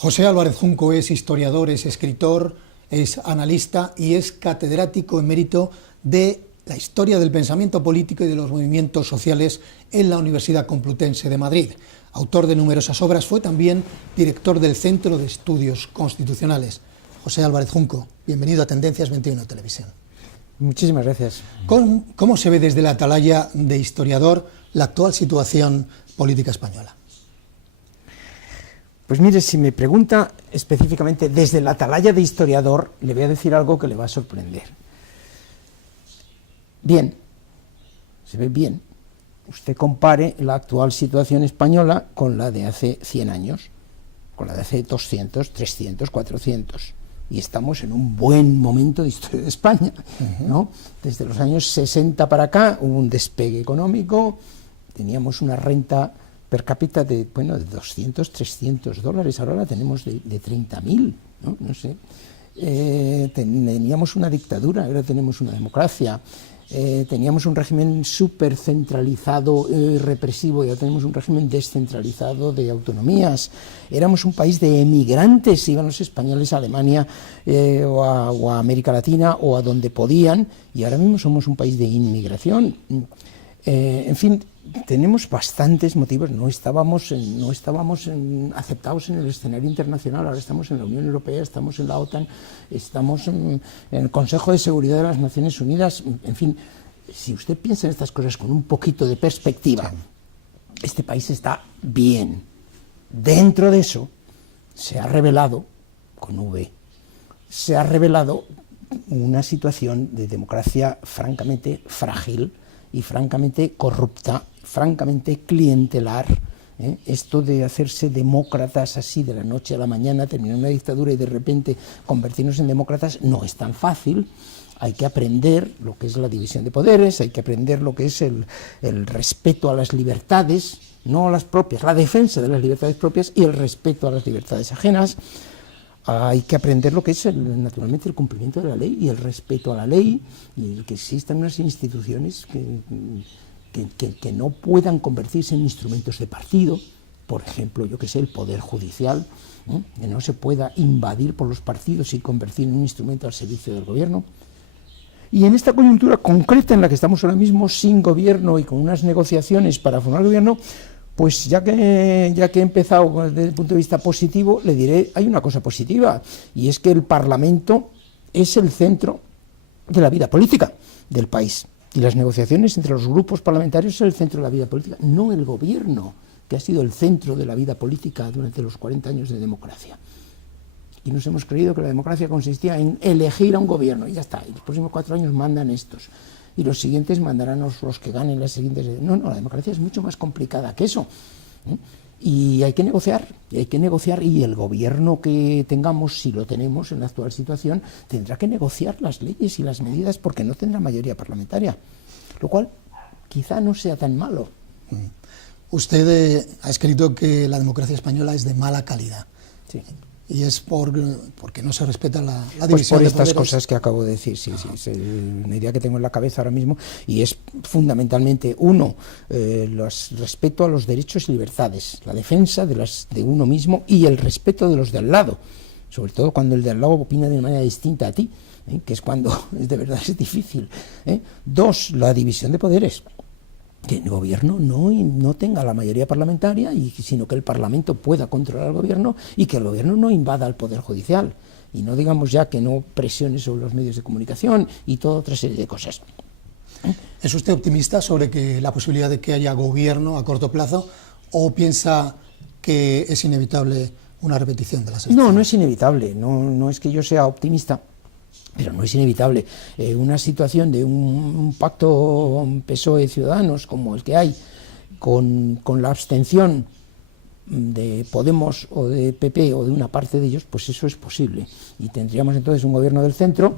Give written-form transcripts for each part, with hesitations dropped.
José Álvarez Junco es historiador, es escritor, es analista y es catedrático emérito de la historia del pensamiento político y de los movimientos sociales en la Universidad Complutense de Madrid. Autor de numerosas obras, fue también director del Centro de Estudios Constitucionales. José Álvarez Junco, bienvenido a Tendencias 21 Televisión. Muchísimas gracias. ¿Cómo se ve desde la atalaya de historiador la actual situación política española? Pues mire, si me pregunta específicamente desde la atalaya de historiador, le voy a decir algo que le va a sorprender. Bien, se ve bien. Usted compare la actual situación española con la de hace 100 años, con la de hace 200, 300, 400. Y estamos en un buen momento de historia de España, ¿no? Desde los años 60 para acá hubo un despegue económico, teníamos una renta per cápita de 200, 300 dólares, ahora la tenemos de 30.000, ¿no? No sé. Teníamos una dictadura, ahora tenemos una democracia. Teníamos un régimen súper centralizado, represivo, y ahora tenemos un régimen descentralizado de autonomías. Éramos un país de emigrantes, iban los españoles a Alemania o a América Latina o a donde podían, y ahora mismo somos un país de inmigración. En fin, tenemos bastantes motivos. No estábamos aceptados en el escenario internacional, ahora estamos en la Unión Europea, estamos en la OTAN, estamos en el Consejo de Seguridad de las Naciones Unidas. En fin, si usted piensa en estas cosas con un poquito de perspectiva, este país está bien. Dentro de eso se ha revelado, con V, se ha revelado una situación de democracia francamente frágil y francamente corrupta, francamente clientelar. Esto de hacerse demócratas así de la noche a la mañana, terminar una dictadura y de repente convertirnos en demócratas, no es tan fácil. Hay que aprender lo que es la división de poderes, hay que aprender lo que es el respeto a las libertades, no las propias, la defensa de las libertades propias y el respeto a las libertades ajenas. Hay que aprender lo que es, naturalmente, el cumplimiento de la ley y el respeto a la ley, y el que existan unas instituciones que no puedan convertirse en instrumentos de partido, por ejemplo, yo que sé, el Poder Judicial, que no se pueda invadir por los partidos y convertir en un instrumento al servicio del gobierno. Y en esta coyuntura concreta en la que estamos ahora mismo, sin gobierno y con unas negociaciones para formar gobierno, pues ya que he empezado desde el punto de vista positivo, le diré, hay una cosa positiva, y es que el Parlamento es el centro de la vida política del país, y las negociaciones entre los grupos parlamentarios son el centro de la vida política, no el gobierno, que ha sido el centro de la vida política durante los 40 años de democracia. Y nos hemos creído que la democracia consistía en elegir a un gobierno, y ya está, y los próximos 4 años mandan estos, y los siguientes mandarán los que ganen las siguientes. No, la democracia es mucho más complicada que eso. Y hay que negociar, y el gobierno que tengamos, si lo tenemos en la actual situación, tendrá que negociar las leyes y las medidas porque no tendrá mayoría parlamentaria, lo cual quizá no sea tan malo. Usted ha escrito que la democracia española es de mala calidad. Sí. Y es porque no se respeta la división pues por de estas poderes. cosas que acabo de decir, sí, es una idea que tengo en la cabeza ahora mismo, y es fundamentalmente, uno, respeto a los derechos y libertades, la defensa de uno mismo y el respeto de los de al lado, sobre todo cuando el de al lado opina de una manera distinta a ti, que es cuando de verdad es difícil. Dos, la división de poderes. Que el gobierno no tenga la mayoría parlamentaria, sino que el Parlamento pueda controlar al gobierno y que el gobierno no invada al Poder Judicial. Y no digamos ya que no presione sobre los medios de comunicación y toda otra serie de cosas. ¿Es usted optimista sobre la posibilidad de que haya gobierno a corto plazo o piensa que es inevitable una repetición de las elecciones? No es inevitable, no es que yo sea optimista, pero no es inevitable. Una situación de un pacto PSOE-Ciudadanos como el que hay, con la abstención de Podemos o de PP o de una parte de ellos, pues eso es posible. Y tendríamos entonces un gobierno del centro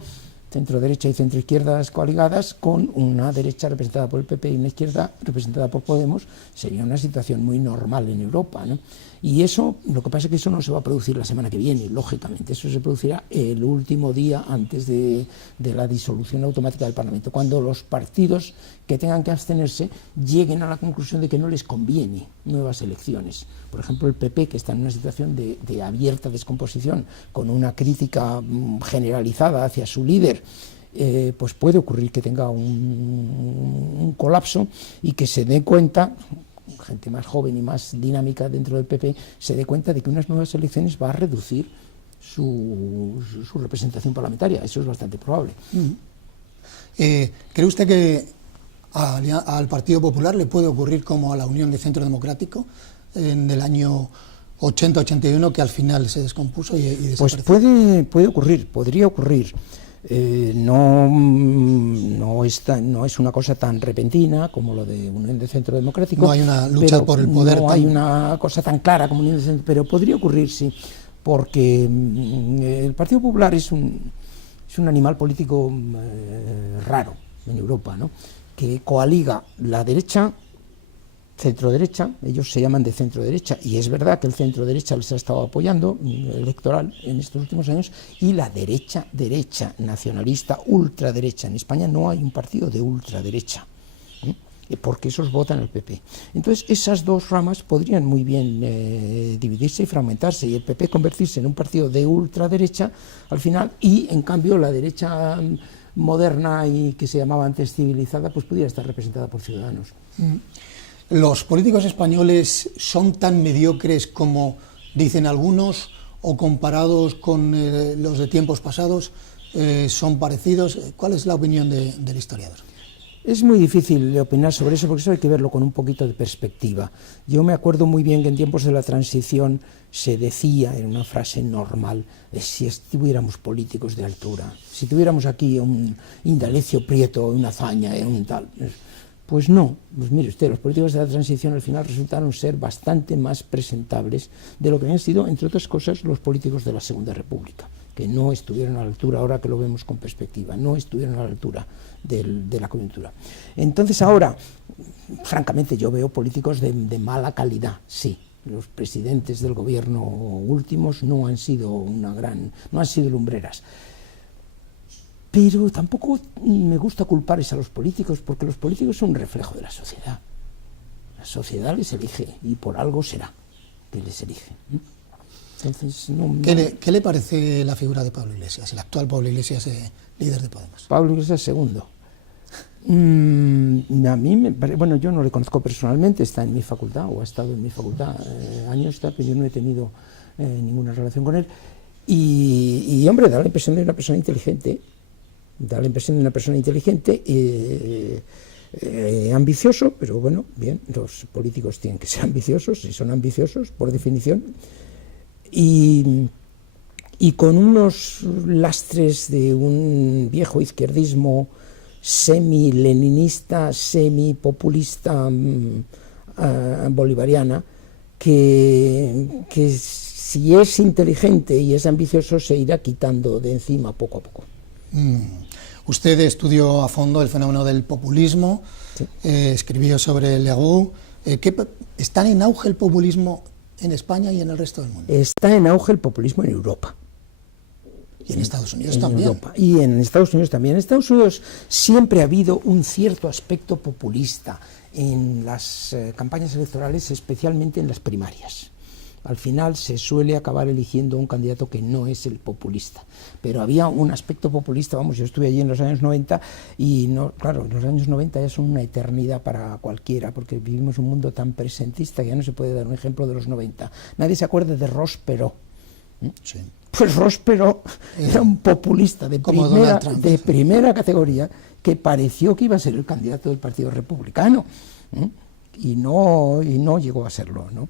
derecha y centro izquierdas coaligadas, con una derecha representada por el PP y una izquierda representada por Podemos. Sería una situación muy normal en Europa, ¿no? Y eso, lo que pasa es que eso no se va a producir la semana que viene, lógicamente, eso se producirá el último día antes de la disolución automática del Parlamento, cuando los partidos que tengan que abstenerse lleguen a la conclusión de que no les conviene nuevas elecciones, Por ejemplo, el PP, que está en una situación de abierta descomposición, con una crítica generalizada hacia su líder, pues puede ocurrir que tenga un colapso y que se dé cuenta, gente más joven y más dinámica dentro del PP, se dé cuenta de que unas nuevas elecciones va a reducir su representación parlamentaria. Eso es bastante probable. ¿Cree usted que al Partido Popular le puede ocurrir como a la Unión de Centro Democrático en el año 80-81, que al final se descompuso y desapareció? Pues puede ocurrir, podría ocurrir. No es una cosa tan repentina como lo de Unión de Centro Democrático. No hay una lucha por el poder. No hay una cosa tan clara como Unión de Centro, pero podría ocurrir, sí, porque el Partido Popular es un animal político raro en Europa, ¿no? Que coaliga la derecha, centro-derecha, ellos se llaman de centro-derecha, y es verdad que el centro-derecha les ha estado apoyando electoral en estos últimos años, y la derecha, nacionalista, ultraderecha. En España no hay un partido de ultraderecha, porque esos votan al PP. Entonces, esas dos ramas podrían muy bien dividirse y fragmentarse, y el PP convertirse en un partido de ultraderecha al final, y en cambio la derecha moderna y que se llamaba antes civilizada, pues pudiera estar representada por Ciudadanos. ¿Los políticos españoles son tan mediocres como dicen algunos, o comparados con los de tiempos pasados son parecidos? ¿Cuál es la opinión del historiador? Es muy difícil opinar sobre eso, porque eso hay que verlo con un poquito de perspectiva. Yo me acuerdo muy bien que en tiempos de la transición se decía, en una frase normal, si estuviéramos políticos de altura, si tuviéramos aquí un Indalecio Prieto, una Azaña, un tal. Pues no, pues mire usted, los políticos de la transición al final resultaron ser bastante más presentables de lo que habían sido, entre otras cosas, los políticos de la Segunda República, que no estuvieron a la altura, ahora que lo vemos con perspectiva, no estuvieron a la altura de la coyuntura. Entonces ahora, francamente, yo veo políticos de mala calidad, sí. Los presidentes del gobierno últimos no han sido no han sido lumbreras. Pero tampoco me gusta culparles a los políticos, porque los políticos son un reflejo de la sociedad. La sociedad les elige, y por algo será que les elige. Entonces, ¿Qué le parece la figura de Pablo Iglesias, el actual Pablo Iglesias, líder de Podemos? Pablo Iglesias segundo. A mí me parece, bueno, yo no le conozco personalmente, está en mi facultad, o ha estado en mi facultad años, pero yo no he tenido ninguna relación con él. Y hombre, da la impresión de una persona inteligente. Ambicioso, pero bueno, bien, los políticos tienen que ser ambiciosos, y son ambiciosos por definición, y con unos lastres de un viejo izquierdismo semi-leninista, semi-populista bolivariana, que si es inteligente y es ambicioso se irá quitando de encima poco a poco. Usted estudió a fondo el fenómeno del populismo, sí. Escribió sobre Leroux. ¿Está en auge el populismo en España y en el resto del mundo? Está en auge el populismo en Europa. Y en Estados Unidos también. Europa. Y en Estados Unidos también. En Estados Unidos siempre ha habido un cierto aspecto populista en las campañas electorales, especialmente en las primarias. Al final se suele acabar eligiendo un candidato que no es el populista, pero había un aspecto populista, vamos, yo estuve allí en los años 90 y no, claro, los años 90 ya son una eternidad para cualquiera, porque vivimos un mundo tan presentista que ya no se puede dar un ejemplo de los 90. Nadie se acuerda de Ross Perot. Sí. Pues Ross Perot era un populista de primera categoría, que pareció que iba a ser el candidato del Partido Republicano, y no llegó a serlo, ¿no?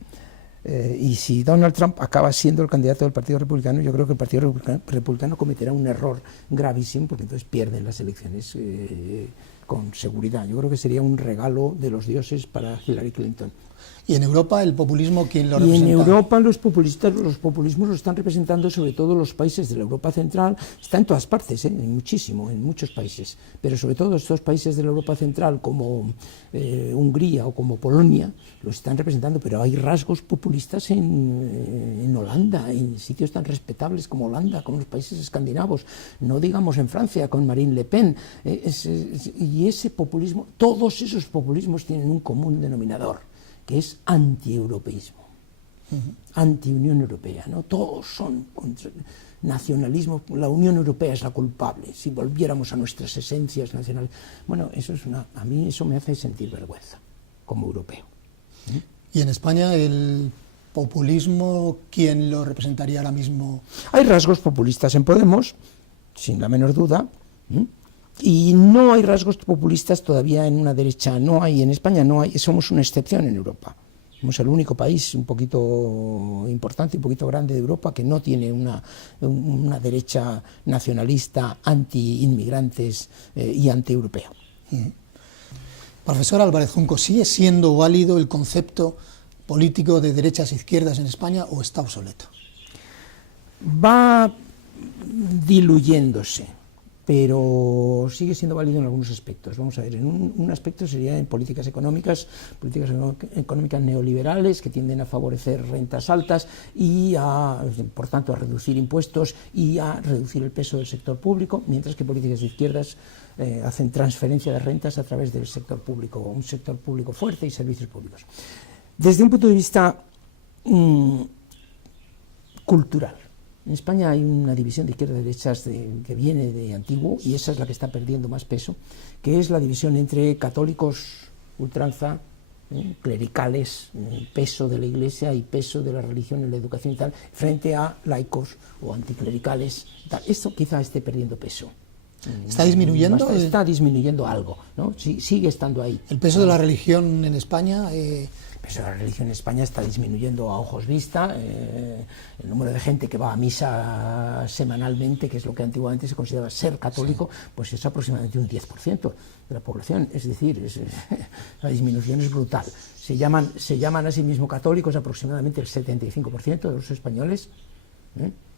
Y si Donald Trump acaba siendo el candidato del Partido Republicano, yo creo que el Partido Republicano cometerá un error gravísimo, porque entonces pierden las elecciones con seguridad. Yo creo que sería un regalo de los dioses para Hillary Clinton. ¿Y en Europa el populismo quién lo representa? Y en Europa los populismos lo están representando sobre todo los países de la Europa Central. Está en todas partes, en muchos países, pero sobre todo estos países de la Europa Central como Hungría o como Polonia lo están representando, pero hay rasgos populistas en Holanda, en sitios tan respetables como Holanda, como los países escandinavos, no digamos en Francia con Marine Le Pen, y ese populismo, todos esos populismos tienen un común denominador, que es antieuropeísmo. anti-Unión Europea, ¿no? Todos son contra nacionalismo, la Unión Europea es la culpable, si volviéramos a nuestras esencias nacionales. Bueno, a mí eso me hace sentir vergüenza, como europeo. ¿Y en España el populismo, quién lo representaría ahora mismo? Hay rasgos populistas en Podemos, sin la menor duda, y no hay rasgos populistas todavía en una derecha, no hay, en España no hay, somos una excepción en Europa. Somos el único país un poquito importante, un poquito grande de Europa que no tiene una derecha nacionalista, anti-inmigrantes y anti-europea. Profesor Álvarez Junco, ¿sigue siendo válido el concepto político de derechas e izquierdas en España o está obsoleto? Va diluyéndose, pero sigue siendo válido en algunos aspectos. Vamos a ver, en un aspecto sería en políticas económicas neoliberales que tienden a favorecer rentas altas y por tanto a reducir impuestos y a reducir el peso del sector público, mientras que políticas de izquierdas hacen transferencia de rentas a través del sector público, un sector público fuerte y servicios públicos. Desde un punto de vista cultural, en España hay una división de izquierdas y derechas que viene de antiguo, y esa es la que está perdiendo más peso, que es la división entre católicos, ultranza, clericales, peso de la Iglesia y peso de la religión en la educación y tal, frente a laicos o anticlericales. Tal. Esto quizá esté perdiendo peso. ¿Está disminuyendo? Está disminuyendo algo, ¿no? Sí, sigue estando ahí. ¿El peso de la religión en España? El peso de la religión en España está disminuyendo a ojos vista. El número de gente que va a misa semanalmente, que es lo que antiguamente se consideraba ser católico, pues es aproximadamente un 10% de la población. Es decir, la disminución es brutal. Se llaman a sí mismos católicos aproximadamente el 75% de los españoles.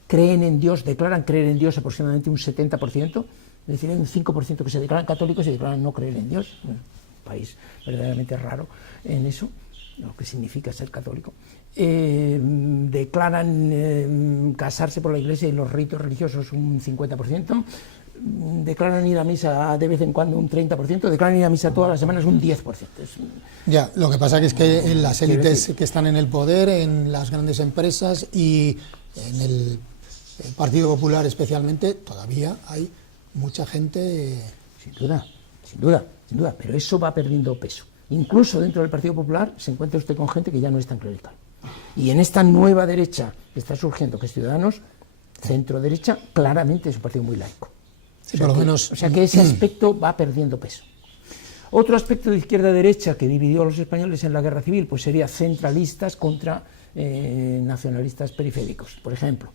Creen en Dios, declaran creer en Dios aproximadamente un 70%. Es decir, hay un 5% que se declaran católicos y se declaran no creer en Dios. Un país verdaderamente raro en eso, lo que significa ser católico. Declaran casarse por la Iglesia y los ritos religiosos un 50%. Declaran ir a misa de vez en cuando un 30%, declaran ir a misa todas las semanas un 10%. Ya, lo que pasa es que en las élites que están en el poder, en las grandes empresas y en el Partido Popular especialmente, todavía hay mucha gente... Sin duda, pero eso va perdiendo peso. Incluso dentro del Partido Popular se encuentra usted con gente que ya no es tan clerical. Y en esta nueva derecha que está surgiendo, que es Ciudadanos, centro-derecha, claramente es un partido muy laico. Sí, por lo menos... O sea que ese aspecto va perdiendo peso. Otro aspecto de izquierda-derecha que dividió a los españoles en la guerra civil, pues sería centralistas contra nacionalistas periféricos, por ejemplo.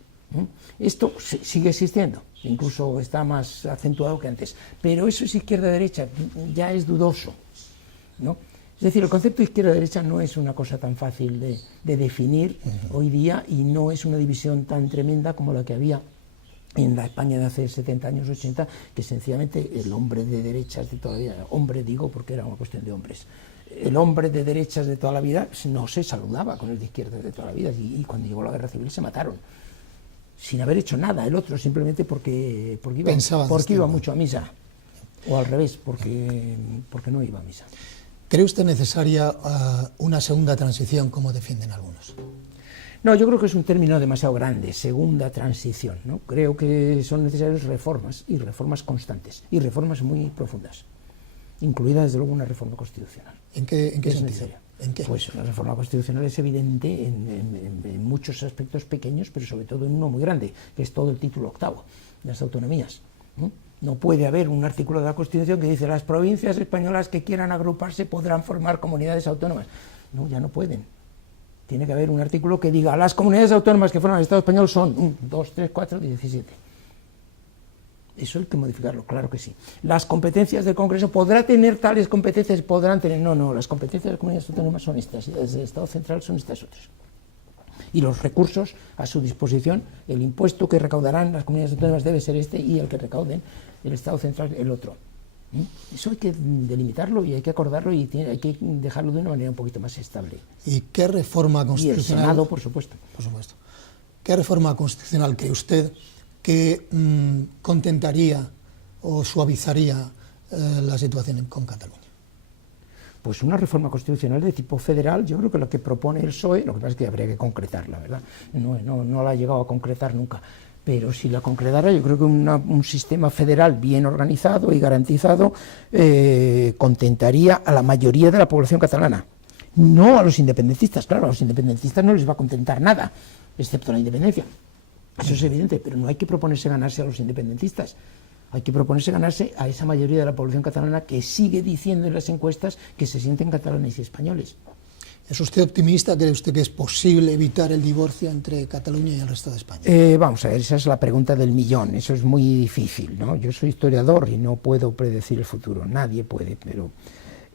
Esto sigue existiendo, incluso está más acentuado que antes, pero eso es izquierda-derecha, ya es dudoso, ¿no? Es decir, el concepto de izquierda-derecha no es una cosa tan fácil de definir hoy día, y no es una división tan tremenda como la que había en la España de hace 70 años, 80, que sencillamente el hombre de derechas de toda la vida, hombre digo porque era una cuestión de hombres, el hombre de derechas de toda la vida no se saludaba con el de izquierdas de toda la vida, y cuando llegó la guerra civil se mataron, sin haber hecho nada, el otro simplemente porque iba mucho a misa, o al revés, porque no iba a misa. ¿Cree usted necesaria una segunda transición, como defienden algunos? No, yo creo que es un término demasiado grande, segunda transición, ¿no? Creo que son necesarias reformas, y reformas constantes, y reformas muy profundas, incluida desde luego una reforma constitucional. ¿En qué sentido? Necesaria. ¿En qué? Pues la reforma constitucional es evidente en muchos aspectos pequeños, pero sobre todo en uno muy grande, que es todo el título octavo de las autonomías. No puede haber un artículo de la Constitución que dice las provincias españolas que quieran agruparse podrán formar comunidades autónomas. No, ya no pueden. Tiene que haber un artículo que diga las comunidades autónomas que forman el Estado español son 1, 2, 3, 4, 17. Eso hay que modificarlo, claro que sí. Las competencias del Congreso, ¿podrá tener tales competencias? Podrán tener, no, las competencias de las comunidades autónomas son estas, y las del Estado central son estas otras. Y los recursos a su disposición, el impuesto que recaudarán las comunidades autónomas debe ser este, y el que recauden el Estado central el otro. Eso hay que delimitarlo y hay que acordarlo, y hay que dejarlo de una manera un poquito más estable. ¿Y qué reforma constitucional? Y el Senado, por supuesto. Por supuesto. ¿Qué reforma constitucional cree usted que contentaría o suavizaría la situación con Cataluña? Pues una reforma constitucional de tipo federal, yo creo que lo que propone el PSOE, lo que pasa es que habría que concretarla, ¿verdad? No la ha llegado a concretar nunca, pero si la concretara, yo creo que un sistema federal bien organizado y garantizado contentaría a la mayoría de la población catalana, no a los independentistas. Claro, a los independentistas no les va a contentar nada, excepto la independencia, eso es evidente, pero no hay que proponerse ganarse a los independentistas. Hay que proponerse ganarse a esa mayoría de la población catalana que sigue diciendo en las encuestas que se sienten catalanes y españoles. ¿Es usted optimista? ¿Cree usted que es posible evitar el divorcio entre Cataluña y el resto de España? Vamos a ver, esa es la pregunta del millón, eso es muy difícil, ¿no? Yo soy historiador y no puedo predecir el futuro, nadie puede, pero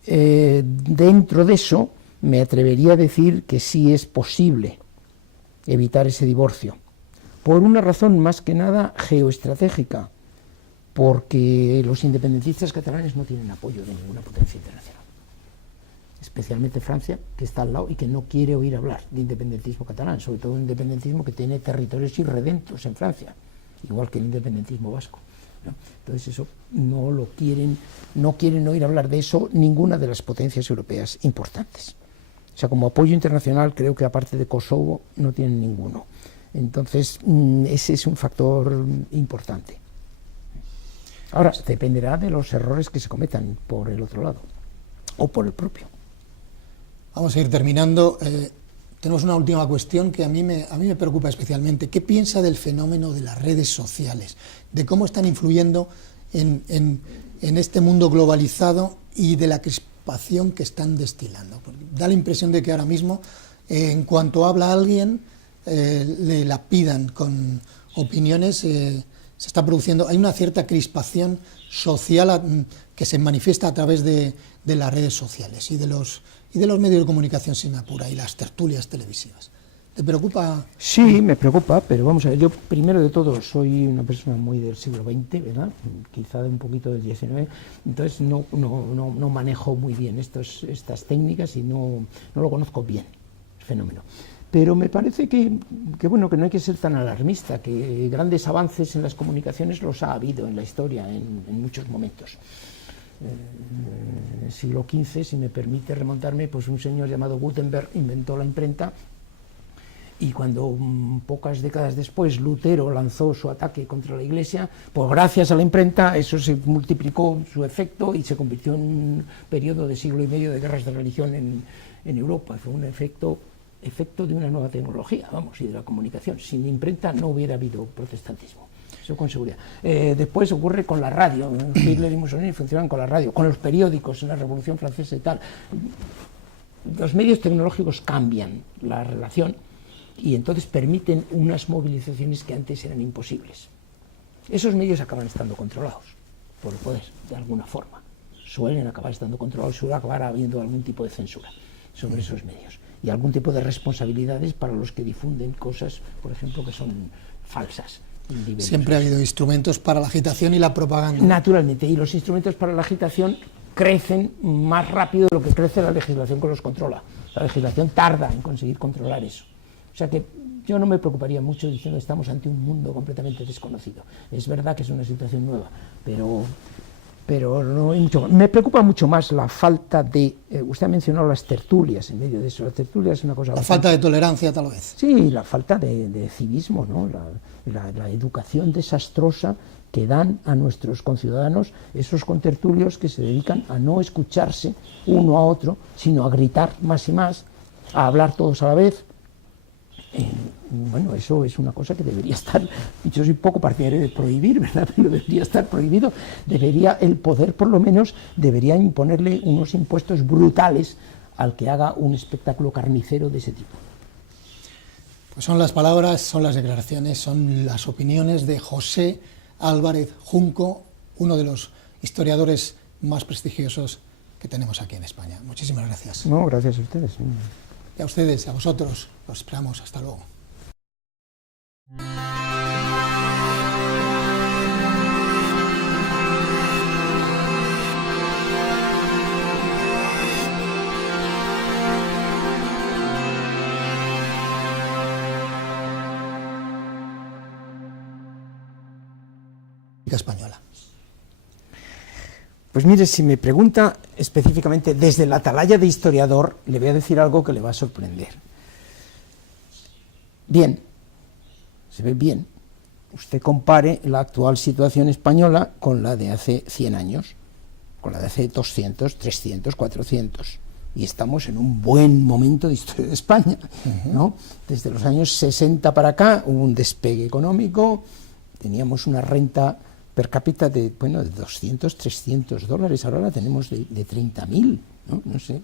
dentro de eso me atrevería a decir que sí es posible evitar ese divorcio, por una razón más que nada geoestratégica, porque los independentistas catalanes no tienen apoyo de ninguna potencia internacional, especialmente Francia, que está al lado y que no quiere oír hablar de independentismo catalán, sobre todo un independentismo que tiene territorios irredentos en Francia, igual que el independentismo vasco, ¿no? Entonces eso no lo quieren, no quieren oír hablar de eso ninguna de las potencias europeas importantes. O sea, como apoyo internacional creo que aparte de Kosovo no tienen ninguno. Entonces ese es un factor importante. Ahora, dependerá de los errores que se cometan por el otro lado, o por el propio. Vamos a ir terminando. Tenemos una última cuestión que a mí me preocupa especialmente. ¿Qué piensa del fenómeno de las redes sociales? De cómo están influyendo en este mundo globalizado y de la crispación que están destilando. Porque da la impresión de que ahora mismo, en cuanto habla alguien, le lapidan con opiniones. Se está produciendo, hay una cierta crispación social que se manifiesta a través de las redes sociales y de los medios de comunicación, si me apura, y las tertulias televisivas. ¿Te preocupa? Sí, me preocupa, pero vamos a ver, yo primero de todo soy una persona muy del siglo XX, ¿verdad? Quizá de un poquito del XIX, entonces no manejo muy bien estas técnicas y no lo conozco bien, el fenómeno. Pero me parece que bueno, que no hay que ser tan alarmista, que grandes avances en las comunicaciones los ha habido en la historia en muchos momentos. En el siglo XV, si me permite remontarme, pues un señor llamado Gutenberg inventó la imprenta, y cuando pocas décadas después Lutero lanzó su ataque contra la Iglesia, pues gracias a la imprenta eso se multiplicó su efecto y se convirtió en un periodo de siglo y medio de guerras de religión en Europa. Fue un efecto de una nueva tecnología, vamos, y de la comunicación. Sin imprenta no hubiera habido protestantismo, eso con seguridad. Después ocurre con la radio. Hitler y Mussolini funcionan con la radio, con los periódicos en la Revolución Francesa y tal. Los medios tecnológicos cambian la relación y entonces permiten unas movilizaciones que antes eran imposibles. Esos medios acaban estando controlados por el poder, de alguna forma. Suelen acabar estando controlados, suele acabar habiendo algún tipo de censura sobre esos medios y algún tipo de responsabilidades para los que difunden cosas, por ejemplo, que son falsas. Siempre ha habido instrumentos para la agitación y la propaganda. Naturalmente, y los instrumentos para la agitación crecen más rápido de lo que crece la legislación que los controla. La legislación tarda en conseguir controlar eso. O sea que yo no me preocuparía mucho diciendo que estamos ante un mundo completamente desconocido. Es verdad que es una situación nueva, pero no hay mucho más. Me preocupa mucho más la falta de... usted ha mencionado las tertulias en medio de eso. Las tertulias es una cosa... La falta de tolerancia, tal vez. Sí, la falta de civismo, ¿no? La educación desastrosa que dan a nuestros conciudadanos esos contertulios que se dedican a no escucharse uno a otro, sino a gritar más y más, a hablar todos a la vez. Bueno, eso es una cosa que debería estar, yo soy poco partidario de prohibir, ¿verdad? Pero debería estar prohibido, el poder por lo menos debería imponerle unos impuestos brutales al que haga un espectáculo carnicero de ese tipo. Pues son las palabras, son las declaraciones, son las opiniones de José Álvarez Junco, uno de los historiadores más prestigiosos que tenemos aquí en España. Muchísimas gracias. No, gracias a ustedes. Y a ustedes, a vosotros, los esperamos. Hasta luego. Española. Pues mire, si me pregunta específicamente desde la atalaya de historiador, le voy a decir algo que le va a sorprender. Bien, se ve bien. Usted compare la actual situación española con la de hace 100 años, con la de hace 200, 300, 400. Y estamos en un buen momento de historia de España, ¿no? Desde los años 60 para acá hubo un despegue económico, teníamos una renta per cápita de, bueno, de 200, 300 dólares, ahora la tenemos de 30.000, ¿no? No sé.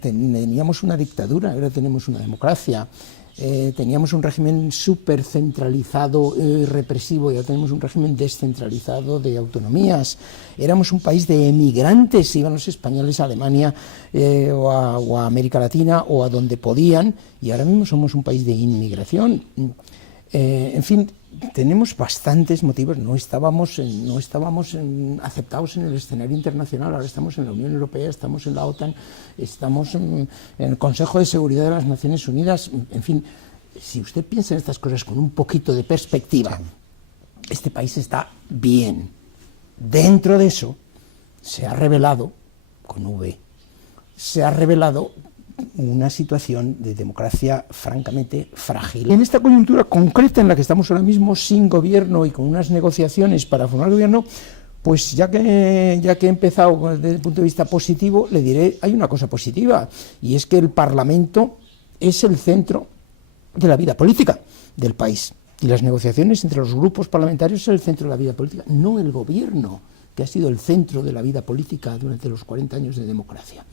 Teníamos una dictadura, ahora tenemos una democracia. Teníamos un régimen súper centralizado, represivo, ya tenemos un régimen descentralizado de autonomías. Éramos un país de emigrantes, iban los españoles a Alemania o a América Latina o a donde podían, y ahora mismo somos un país de inmigración. En fin, tenemos bastantes motivos, no estábamos aceptados en el escenario internacional, ahora estamos en la Unión Europea, estamos en la OTAN, estamos en el Consejo de Seguridad de las Naciones Unidas, en fin, si usted piensa en estas cosas con un poquito de perspectiva, este país está bien. Dentro de eso se ha revelado, con V, se ha revelado una situación de democracia francamente frágil. En esta coyuntura concreta en la que estamos ahora mismo, sin gobierno y con unas negociaciones para formar gobierno, pues ya que he empezado desde el punto de vista positivo, le diré, hay una cosa positiva, y es que el Parlamento es el centro de la vida política del país, y las negociaciones entre los grupos parlamentarios es el centro de la vida política, no el gobierno, que ha sido el centro de la vida política durante los 40 años de democracia.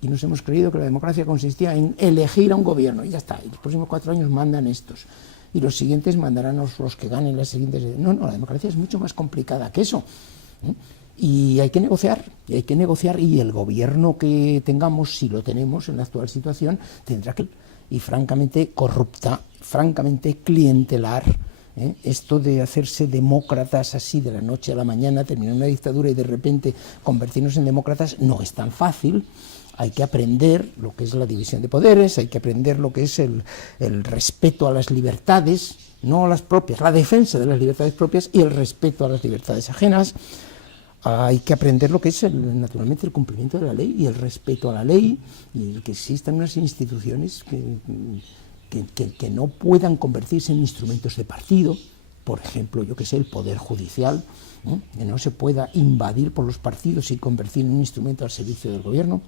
Y nos hemos creído que la democracia consistía en elegir a un gobierno, y ya está, y los próximos 4 años mandan estos, y los siguientes mandarán los que ganen las siguientes. No, la democracia es mucho más complicada que eso, ¿eh? Y hay que negociar, y el gobierno que tengamos, si lo tenemos en la actual situación, tendrá que, y francamente corrupta, francamente clientelar, esto de hacerse demócratas así de la noche a la mañana, terminar una dictadura y de repente convertirnos en demócratas, no es tan fácil. Hay que aprender lo que es la división de poderes, hay que aprender lo que es el respeto a las libertades, no las propias, la defensa de las libertades propias y el respeto a las libertades ajenas. Hay que aprender lo que es, naturalmente, el cumplimiento de la ley y el respeto a la ley, y el que existan unas instituciones que no puedan convertirse en instrumentos de partido, por ejemplo, yo que sé, el Poder Judicial, que no se pueda invadir por los partidos y convertir en un instrumento al servicio del gobierno.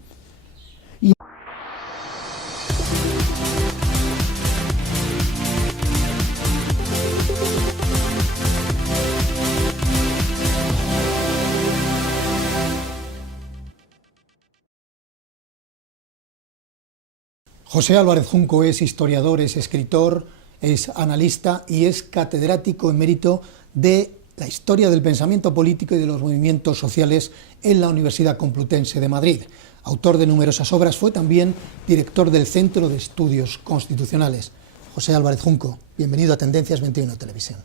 José Álvarez Junco es historiador, es escritor, es analista y es catedrático emérito de la historia del pensamiento político y de los movimientos sociales en la Universidad Complutense de Madrid. Autor de numerosas obras, fue también director del Centro de Estudios Constitucionales. José Álvarez Junco, bienvenido a Tendencias 21 Televisión.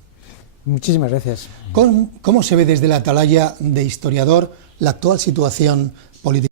Muchísimas gracias. ¿Cómo se ve desde la atalaya de historiador la actual situación política?